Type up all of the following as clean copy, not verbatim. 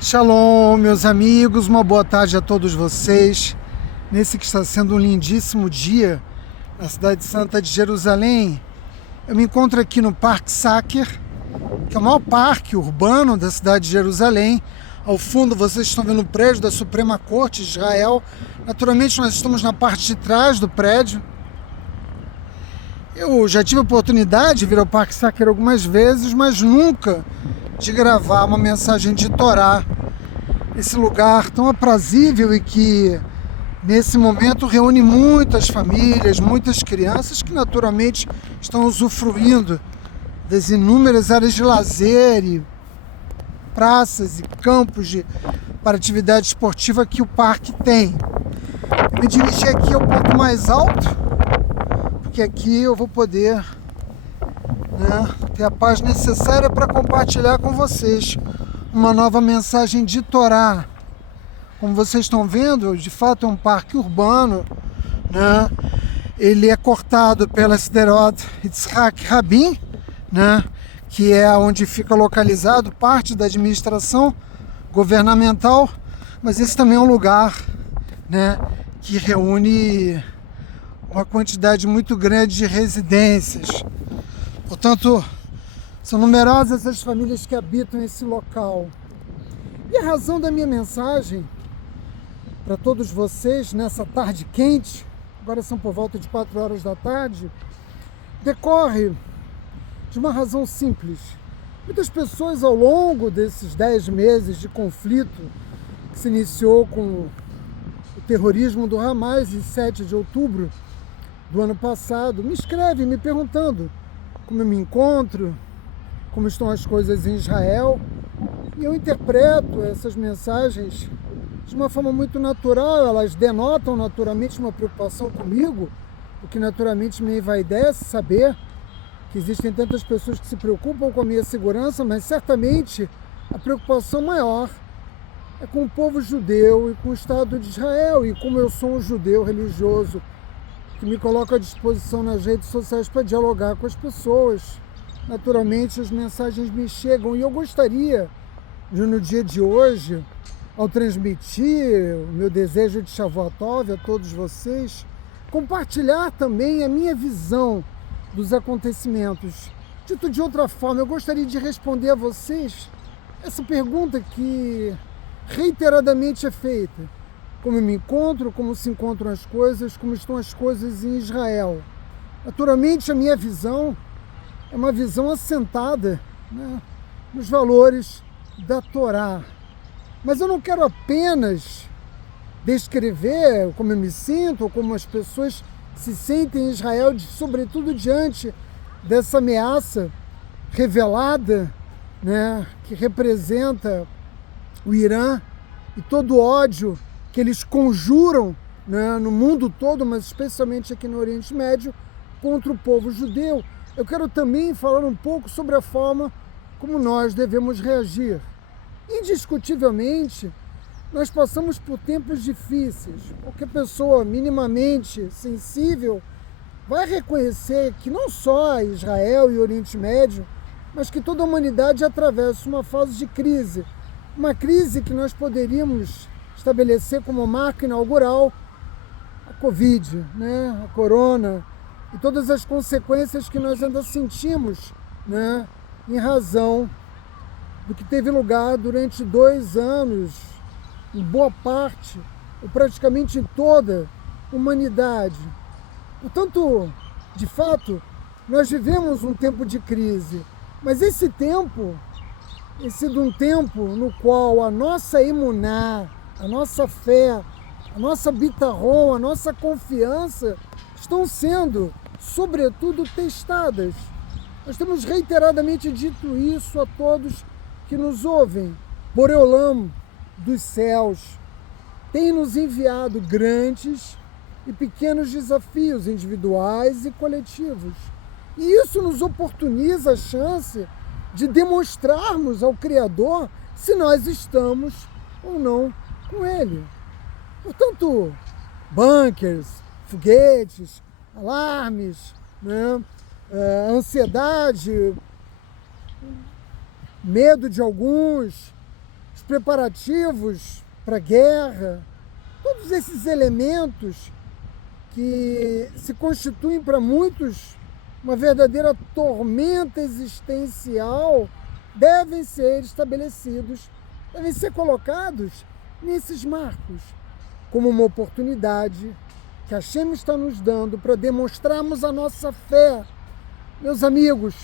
Shalom, meus amigos, uma boa tarde a todos vocês. Nesse que está sendo um lindíssimo dia na cidade santa de Jerusalém, eu me encontro aqui no Parque Saker, que é o maior parque urbano da cidade de Jerusalém. Ao fundo vocês estão vendo o prédio da Suprema Corte de Israel. Naturalmente nós estamos na parte de trás do prédio. Eu já tive a oportunidade de vir ao Parque Saker algumas vezes, mas nunca de gravar uma mensagem de Torá, esse lugar tão aprazível e que nesse momento reúne muitas famílias, muitas crianças que naturalmente estão usufruindo das inúmeras áreas de lazer e praças e campos para atividade esportiva que o parque tem. Eu me dirigi aqui ao ponto mais alto, porque aqui eu vou poder ter a paz necessária para compartilhar com vocês uma nova mensagem de Torá. Como vocês estão vendo, de fato é um parque urbano, Ele é cortado pela Sderot Yitzhak Rabin, que é onde fica localizado parte da administração governamental, mas esse também é um lugar, que reúne uma quantidade muito grande de residências. Portanto, são numerosas as famílias que habitam esse local. E a razão da minha mensagem para todos vocês nessa tarde quente, agora são por volta de 4 horas da tarde, decorre de uma razão simples. Muitas pessoas ao longo desses 10 meses de conflito que se iniciou com o terrorismo do Hamas em 7 de outubro do ano passado, me escrevem me perguntando como eu me encontro, como estão as coisas em Israel. E eu interpreto essas mensagens de uma forma muito natural, elas denotam naturalmente uma preocupação comigo, o que naturalmente me envaidece saber que existem tantas pessoas que se preocupam com a minha segurança, mas certamente a preocupação maior é com o povo judeu e com o Estado de Israel. E como eu sou um judeu religioso que me coloco à disposição nas redes sociais para dialogar com as pessoas, naturalmente as mensagens me chegam e eu gostaria de, no dia de hoje, ao transmitir o meu desejo de Shavuot Tov a todos vocês, compartilhar também a minha visão dos acontecimentos. Dito de outra forma, eu gostaria de responder a vocês essa pergunta que reiteradamente é feita: como eu me encontro, como se encontram as coisas, como estão as coisas em Israel. Naturalmente, a minha visão é uma visão assentada nos valores da Torá. Mas eu não quero apenas descrever como eu me sinto, ou como as pessoas se sentem em Israel, sobretudo diante dessa ameaça revelada, que representa o Irã e todo o ódio que eles conjuram no mundo todo, mas especialmente aqui no Oriente Médio, contra o povo judeu. Eu quero também falar um pouco sobre a forma como nós devemos reagir. Indiscutivelmente, nós passamos por tempos difíceis. Qualquer pessoa minimamente sensível vai reconhecer que não só Israel e o Oriente Médio, mas que toda a humanidade atravessa uma fase de crise. Uma crise que nós poderíamos estabelecer como marca inaugural a Covid, a Corona, e todas as consequências que nós ainda sentimos, em razão do que teve lugar durante 2 anos, em boa parte, ou praticamente em toda a humanidade. Portanto, de fato, nós vivemos um tempo de crise, mas esse tempo tem sido um tempo no qual a nossa emuná, a nossa fé, a nossa bitachon, a nossa confiança estão sendo, sobretudo, testadas. Nós temos reiteradamente dito isso a todos que nos ouvem. Boreolam dos céus tem nos enviado grandes e pequenos desafios individuais e coletivos. E isso nos oportuniza a chance de demonstrarmos ao Criador se nós estamos ou não com Ele. Portanto, bunkers, foguetes, alarmes, ansiedade, medo de alguns, os preparativos para a guerra, todos esses elementos que se constituem para muitos uma verdadeira tormenta existencial, devem ser estabelecidos, devem ser colocados nesses marcos, como uma oportunidade que a Hashem está nos dando para demonstrarmos a nossa fé. Meus amigos,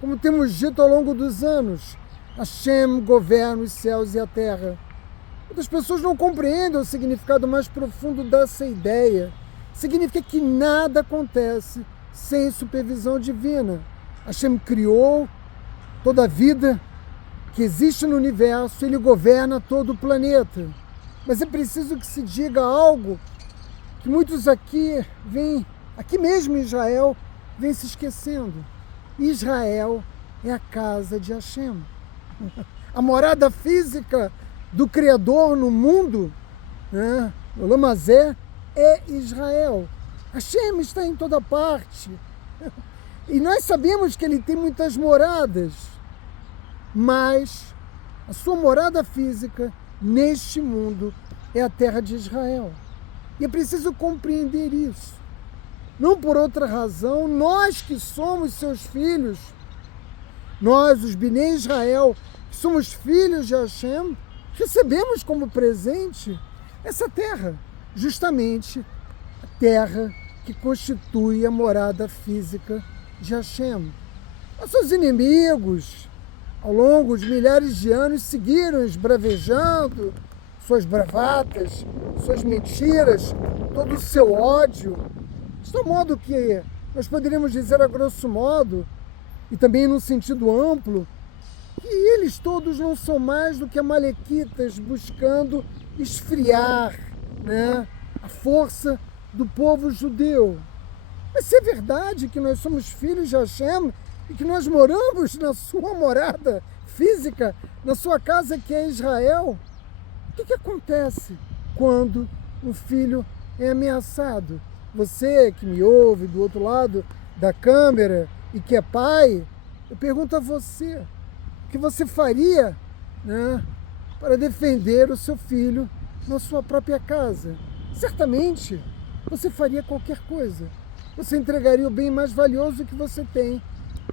como temos dito ao longo dos anos, Hashem governa os céus e a terra. Muitas pessoas não compreendem o significado mais profundo dessa ideia. Significa que nada acontece sem supervisão divina. Hashem criou toda a vida que existe no universo, ele governa todo o planeta. Mas é preciso que se diga algo que muitos aqui mesmo em Israel, vêm se esquecendo. Israel é a casa de Hashem. A morada física do Criador no mundo, né? O Lamazé é Israel. Hashem está em toda parte. E nós sabemos que ele tem muitas moradas, mas a sua morada física neste mundo é a terra de Israel. E é preciso compreender isso. Não por outra razão, nós que somos seus filhos, nós, os Bnei Israel, que somos filhos de Hashem, recebemos como presente essa terra, justamente a terra que constitui a morada física de Hashem. Nossos inimigos, ao longo de milhares de anos, seguiram esbravejando suas bravatas, suas mentiras, todo o seu ódio, de modo que nós poderíamos dizer a grosso modo, e também num sentido amplo, que eles todos não são mais do que amalequitas buscando esfriar, né, a força do povo judeu. Mas se é verdade que nós somos filhos de Hashem e que nós moramos na sua morada física, na sua casa que é Israel, o que acontece quando um filho é ameaçado? Você que me ouve do outro lado da câmera e que é pai, eu pergunto a você, o que você faria, né, para defender o seu filho na sua própria casa? Certamente você faria qualquer coisa. Você entregaria o bem mais valioso que você tem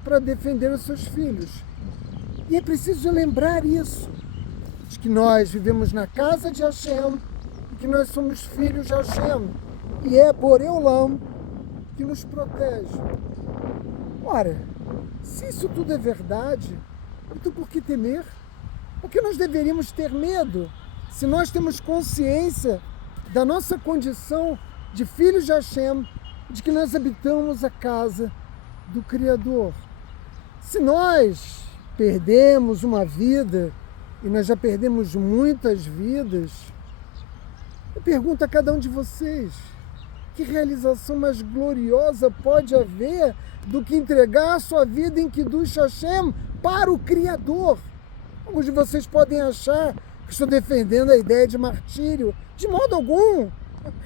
para defender os seus filhos. E é preciso lembrar isso, de que nós vivemos na casa de Hashem e que nós somos filhos de Hashem. E é Borei Olam que nos protege. Ora, se isso tudo é verdade, então por que temer? Por que nós deveríamos ter medo se nós temos consciência da nossa condição de filhos de Hashem, de que nós habitamos a casa do Criador? Se nós perdemos uma vida, e nós já perdemos muitas vidas, eu pergunto a cada um de vocês, que realização mais gloriosa pode haver do que entregar a sua vida em Kiddush Hashem para o Criador? Alguns de vocês podem achar que estou defendendo a ideia de martírio. De modo algum.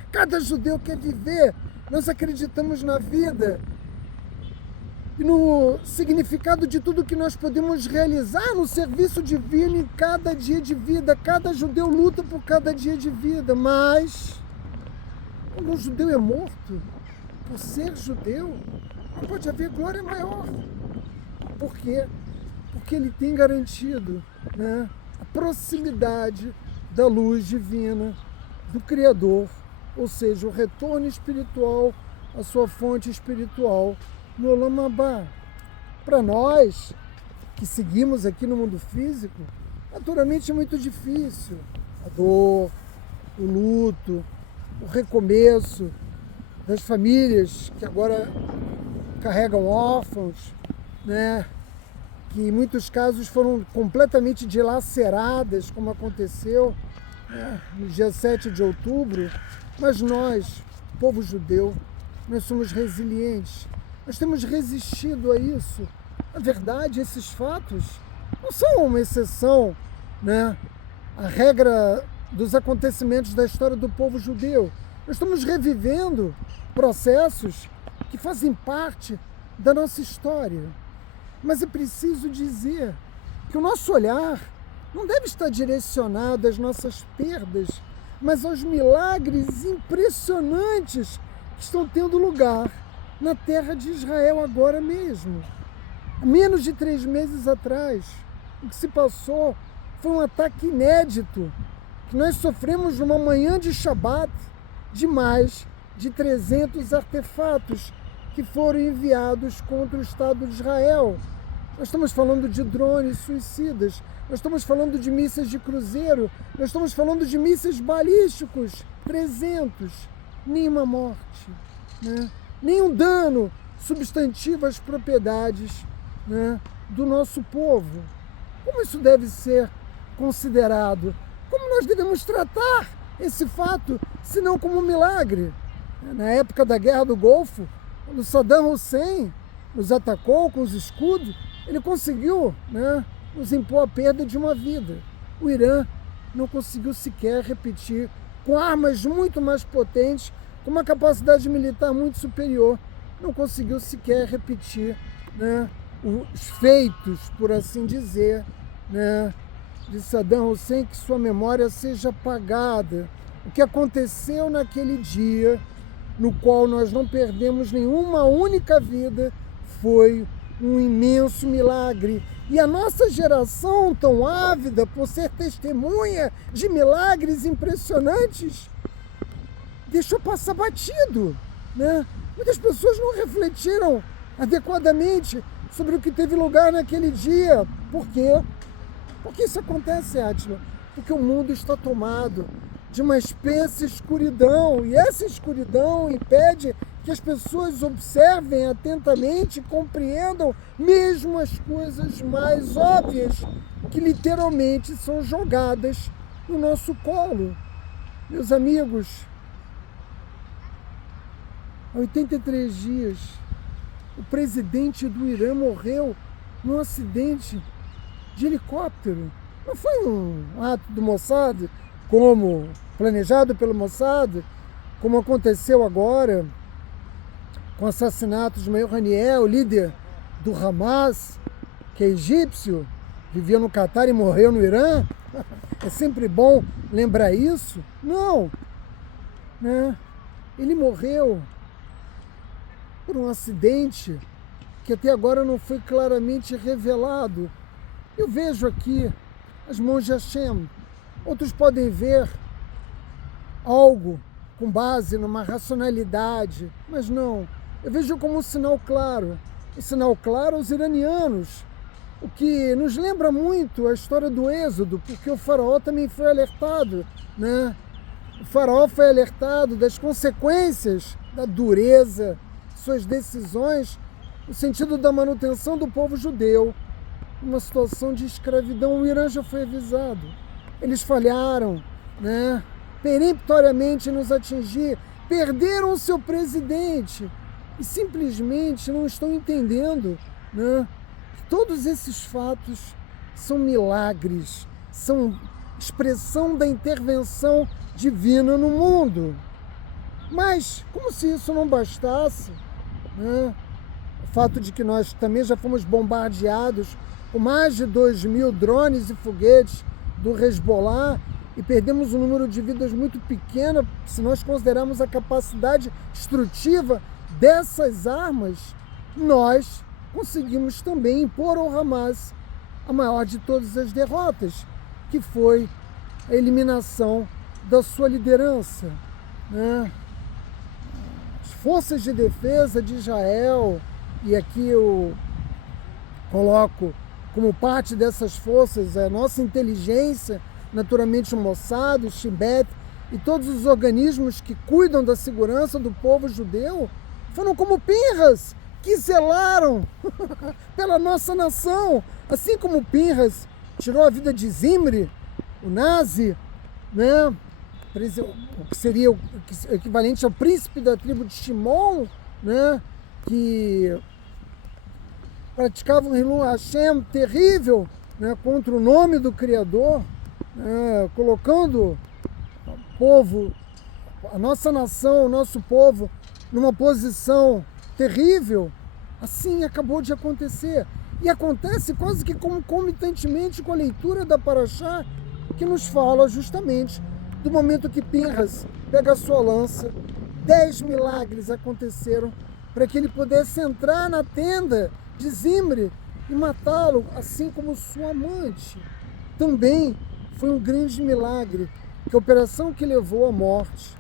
Cada judeu quer viver. Nós acreditamos na vida e no significado de tudo que nós podemos realizar no serviço divino em cada dia de vida. Cada judeu luta por cada dia de vida, mas quando um judeu é morto por ser judeu, não pode haver glória maior. Por quê? Porque ele tem garantido, né, a proximidade da luz divina do Criador, ou seja, o retorno espiritual à sua fonte espiritual no Olam Abá. Para nós que seguimos aqui no mundo físico, naturalmente é muito difícil. A dor, o luto, o recomeço das famílias que agora carregam órfãos, né, que em muitos casos foram completamente dilaceradas, como aconteceu, né, no dia 7 de outubro. Mas nós, povo judeu, nós somos resilientes. Nós temos resistido a isso. Na verdade, esses fatos não são uma exceção, né, à regra dos acontecimentos da história do povo judeu. Nós estamos revivendo processos que fazem parte da nossa história. Mas é preciso dizer que o nosso olhar não deve estar direcionado às nossas perdas, mas aos milagres impressionantes que estão tendo lugar na terra de Israel agora mesmo. Há menos de 3 meses atrás, o que se passou foi um ataque inédito que nós sofremos numa manhã de Shabat de mais de 300 artefatos que foram enviados contra o Estado de Israel. Nós estamos falando de drones suicidas, nós estamos falando de mísseis de cruzeiro, nós estamos falando de mísseis balísticos, 300, nenhuma morte, né? Nenhum dano substantivo às propriedades, né, do nosso povo. Como isso deve ser considerado? Como nós devemos tratar esse fato, se não como um milagre? Na época da Guerra do Golfo, quando Saddam Hussein nos atacou com os escudos, ele conseguiu, né, nos impor a perda de uma vida. O Irã não conseguiu sequer repetir, com armas muito mais potentes, com uma capacidade militar muito superior, não conseguiu sequer repetir, né, os feitos, por assim dizer, né, de Saddam Hussein, que sua memória seja apagada. O que aconteceu naquele dia, no qual nós não perdemos nenhuma única vida, foi um imenso milagre. E a nossa geração, tão ávida por ser testemunha de milagres impressionantes, deixou passar batido, né? Muitas pessoas não refletiram adequadamente sobre o que teve lugar naquele dia. Por quê? Porque isso acontece, Átila? Porque o mundo está tomado de uma espécie de escuridão, e essa escuridão impede que as pessoas observem atentamente e compreendam mesmo as coisas mais óbvias que literalmente são jogadas no nosso colo. Meus amigos, há 83 dias, o presidente do Irã morreu num acidente de helicóptero. Não foi um ato do Mossad, como planejado pelo Mossad, como aconteceu agora com o assassinato de Ismail Haniyeh, o líder do Hamas, que é egípcio, vivia no Catar e morreu no Irã. É sempre bom lembrar isso. Não, né? Ele morreu por um acidente que até agora não foi claramente revelado. Eu vejo aqui as mãos de Hashem. Outros podem ver algo com base numa racionalidade, mas não. Eu vejo como um sinal claro. Um sinal claro aos iranianos, o que nos lembra muito a história do Êxodo, porque o faraó também foi alertado, né? O faraó foi alertado das consequências da dureza de suas decisões no sentido da manutenção do povo judeu numa situação de escravidão. O Irã já foi avisado. Eles falharam, né, peremptoriamente nos atingir, perderam o seu presidente e simplesmente não estão entendendo, né, que todos esses fatos são milagres, são expressão da intervenção divina no mundo. Mas, como se isso não bastasse, né, o fato de que nós também já fomos bombardeados com mais de 2.000 drones e foguetes do Hezbollah e perdemos um número de vidas muito pequeno se nós considerarmos a capacidade destrutiva dessas armas, nós conseguimos também impor ao Hamas a maior de todas as derrotas, que foi a eliminação da sua liderança, né? As forças de defesa de Israel, e aqui eu coloco como parte dessas forças a nossa inteligência, naturalmente o Mossad, o Shin Bet e todos os organismos que cuidam da segurança do povo judeu, foram como Pinhas que zelaram pela nossa nação, assim como Pinhas tirou a vida de Zimri, o nazi, né? O que seria o equivalente ao príncipe da tribo de Shimon, né? Que praticava um Hilul Hashem terrível, né? Contra o nome do Criador, né? Colocando o povo, a nossa nação, o nosso povo, numa posição terrível. Assim acabou de acontecer. E acontece quase que concomitantemente com a leitura da Paraxá, que nos fala justamente do momento que Pinhas pega a sua lança. 10 milagres aconteceram para que ele pudesse entrar na tenda de Zimri e matá-lo, assim como sua amante. Também foi um grande milagre que a operação que levou à morte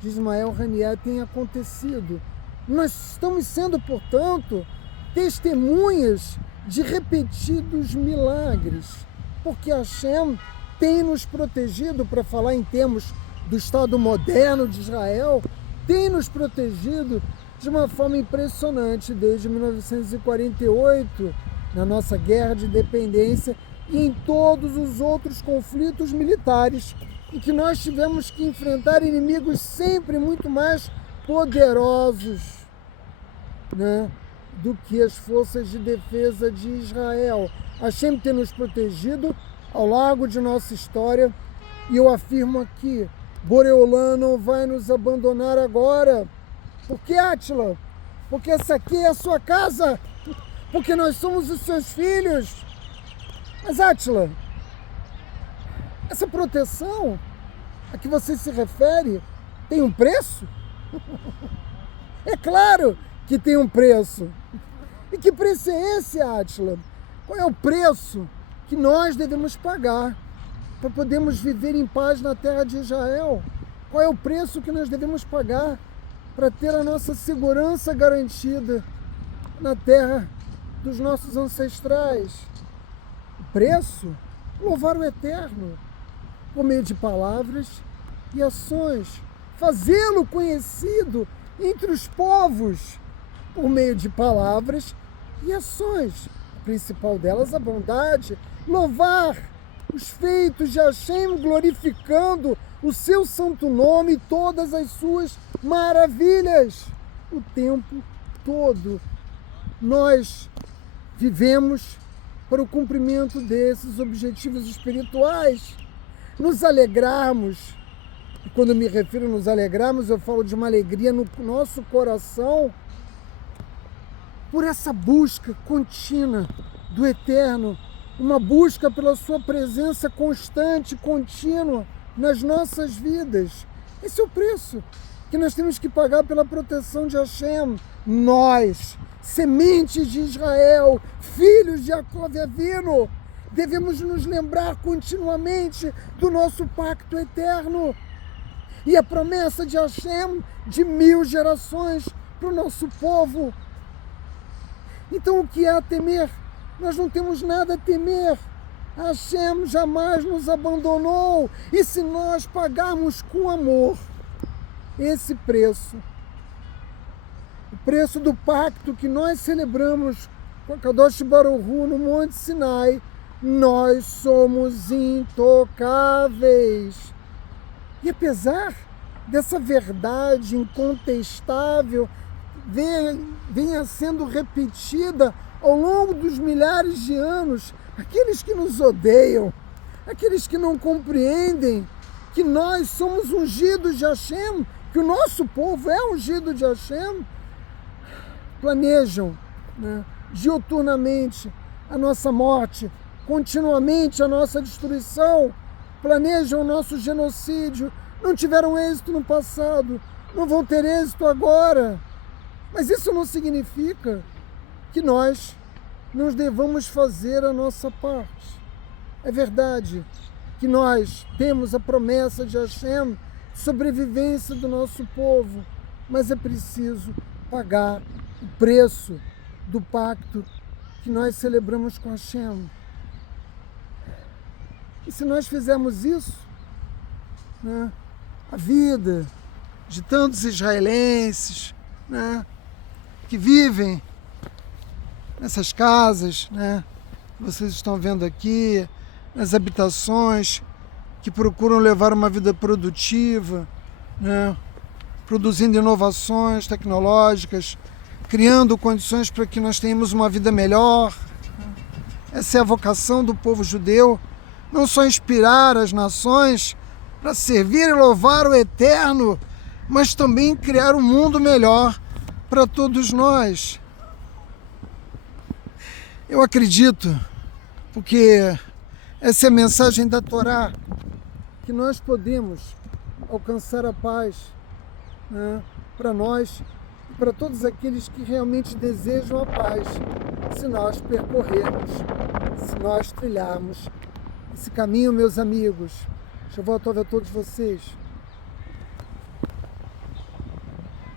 de Ismael Haniyeh tenha acontecido. Nós estamos sendo, portanto, testemunhas de repetidos milagres, porque Hashem tem nos protegido, para falar em termos do Estado moderno de Israel, tem nos protegido de uma forma impressionante desde 1948, na nossa guerra de independência e em todos os outros conflitos militares em que nós tivemos que enfrentar inimigos sempre muito mais poderosos, né, do que as forças de defesa de Israel. Hashem tem nos protegido ao longo de nossa história e eu afirmo aqui, Boreolã não vai nos abandonar agora. Por que, Átila? Porque essa aqui é a sua casa, porque nós somos os seus filhos. Mas, Átila, essa proteção a que você se refere tem um preço? É claro que tem um preço. E que preço é esse, Átila? Qual é o preço que nós devemos pagar para podermos viver em paz na terra de Israel? Qual é o preço que nós devemos pagar para ter a nossa segurança garantida na terra dos nossos ancestrais? O preço? Louvar o Eterno por meio de palavras e ações, fazê-lo conhecido entre os povos por meio de palavras e ações. A principal delas, a bondade, louvar os feitos de Hashem, glorificando o seu santo nome e todas as suas maravilhas. O tempo todo nós vivemos para o cumprimento desses objetivos espirituais. Nos alegrarmos, e quando me refiro a nos alegrarmos, eu falo de uma alegria no nosso coração, por essa busca contínua do Eterno, uma busca pela sua presença constante, contínua nas nossas vidas. Esse é o preço que nós temos que pagar pela proteção de Hashem. Nós, sementes de Israel, filhos de Jacob Avinu, devemos nos lembrar continuamente do nosso pacto eterno e a promessa de Hashem de 1000 gerações para o nosso povo. Então, o que há a temer? Nós não temos nada a temer. Hashem jamais nos abandonou. E se nós pagarmos com amor esse preço, o preço do pacto que nós celebramos com a Kadosh Baruch Hu no Monte Sinai, nós somos intocáveis. E apesar dessa verdade incontestável venha sendo repetida ao longo dos milhares de anos, aqueles que nos odeiam, aqueles que não compreendem que nós somos ungidos de Hashem, que o nosso povo é ungido de Hashem, planejam, né, diuturnamente a nossa morte, continuamente a nossa destruição, planejam o nosso genocídio, não tiveram êxito no passado, não vão ter êxito agora. Mas isso não significa que nós não devamos fazer a nossa parte. É verdade que nós temos a promessa de Hashem, sobrevivência do nosso povo, mas é preciso pagar o preço do pacto que nós celebramos com Hashem. E se nós fizermos isso, né, a vida de tantos israelenses, né, que vivem nessas casas, né, que vocês estão vendo aqui, nas habitações, que procuram levar uma vida produtiva, né, produzindo inovações tecnológicas, criando condições para que nós tenhamos uma vida melhor. Essa é a vocação do povo judeu, não só inspirar as nações para servir e louvar o Eterno, mas também criar um mundo melhor para todos nós. Eu acredito, porque essa é a mensagem da Torá, que nós podemos alcançar a paz, né, para nós e para todos aqueles que realmente desejam a paz, se nós percorrermos, se nós trilharmos esse caminho, meus amigos. Shavuot Tov a todos vocês.